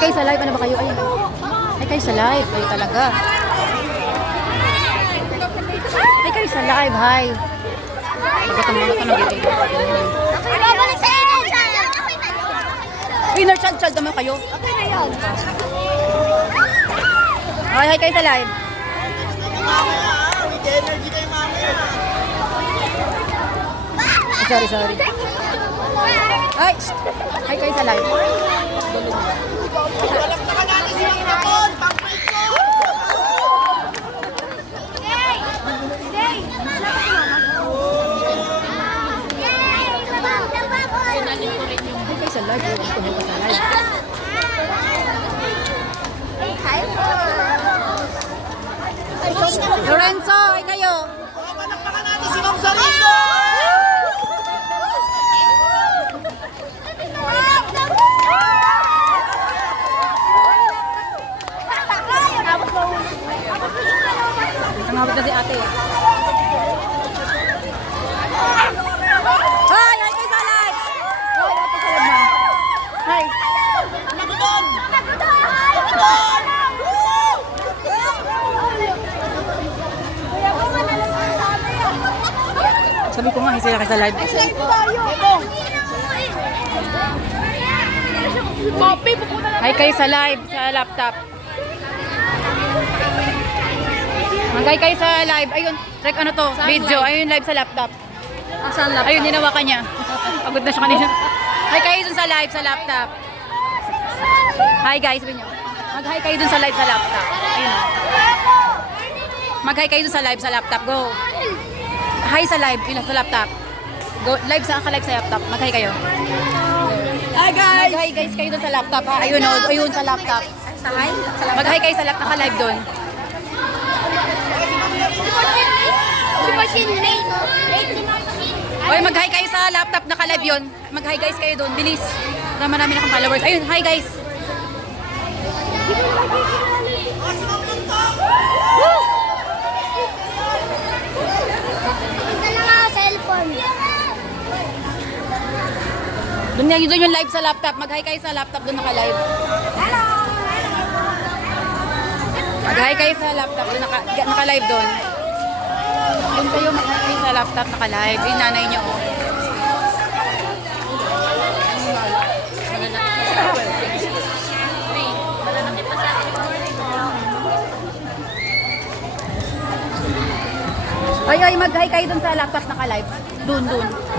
kayo sa live. Ano ba kayo? Ayun. Hi kayo sa live. Kayo talaga. Hi kayo sa live. Hi. Magkatang mga ito nag-i-egg. Babalik sa inyo! Winner child naman kayo. Okay na yan. Hi kayo sa live. With energy kayo mamaya. Sorry. Ay! Hi kayo sa live. Palakpakan natin si Mang Rapon. Pang-break ko. Hi kayo sa live. Gusto mo pa sa live. Lorenzo, hi kayo. Palakpakan natin si Mang Sarito. Nangawit na si ate. Hi! Hi kayo sa live! Hi! Hi kayo sa live na. Hi! Nakudon. Sabi ko nga, sila kayo sa live. Hi kayo sa live, sa laptop. Magay kayo sa live. Ayun, Trek ano to? Video. Ayun, live sa laptop. Saan laptop? Ayun, hinawakan niya. Pagod na siya kanina. Hi kayo dun sa live sa laptop. Hi guys, sabi niyo. Mag-hi kayo dun sa live sa laptop. Ayun. Mag-hi kayo dun sa live sa laptop. Go. Hi sa live, yun sa laptop. Go, live sa live sa laptop. Mag-hi kayo. Hi guys! Mag-hi guys kayo dun sa laptop. Ha? Ayun, ayun sa laptop. Sa hi? Mag-hi kayo sa laptop, naka-live dun. Si Machine late. Oy, mag-hi kayo sa laptop, naka-live yun. Mag-hi guys kayo dun, bilis. Marami na akong followers. Ayun, hi guys. Cellphone. Doon yung live sa laptop. Mag-hi kayo sa laptop, doon naka-live. Hello! Mag-hi kayo sa laptop, doon naka-live doon. Doon kayo mag-hi kayo sa laptop, naka-live. Yung nanay niyo. Oh. Ay, mag-hi kayo doon sa laptop, naka-live. Doon.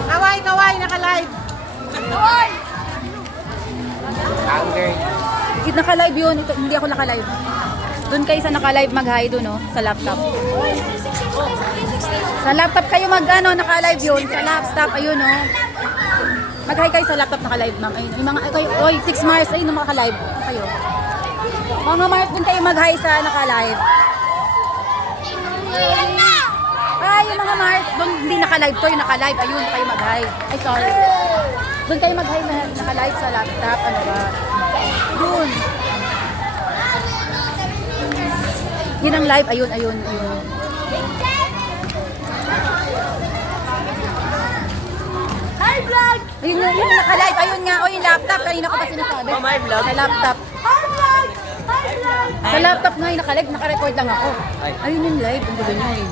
Kaway, naka-live. Naka-live yun. Ito, hindi ako naka-live. Doon kayo sa naka-live, mag-hi doon, oh, sa laptop. Sa laptop kayo mag-ano, naka-live yun. Sa laptop, ayun, oh. Mag-hi kayo sa laptop, naka-live, ma'am. Ayun, yung mga, kayo, oy, 6 Mars, ayun, naka-live. Kayo. Mga Mars, doon kayo mag-hi sa naka-live. Ay, yung mga Mars, doon hindi naka-live to, yung naka-live. Ayun, kayo mag-hi. Ay, sorry. Doon kayo mag-hi na naka-live sa laptop. Ano ba? Doon. Yun ang live. Ayun. Hi vlog! Ayun yung naka-live. Ayun nga. O, yung laptop. Kanina ko pa sinasabi. my vlog. Sa laptop. Hi vlog! Hi vlog! Sa laptop nga yung naka-live. Naka-record lang ako. Ayun yung live. Ang gulo nyo eh.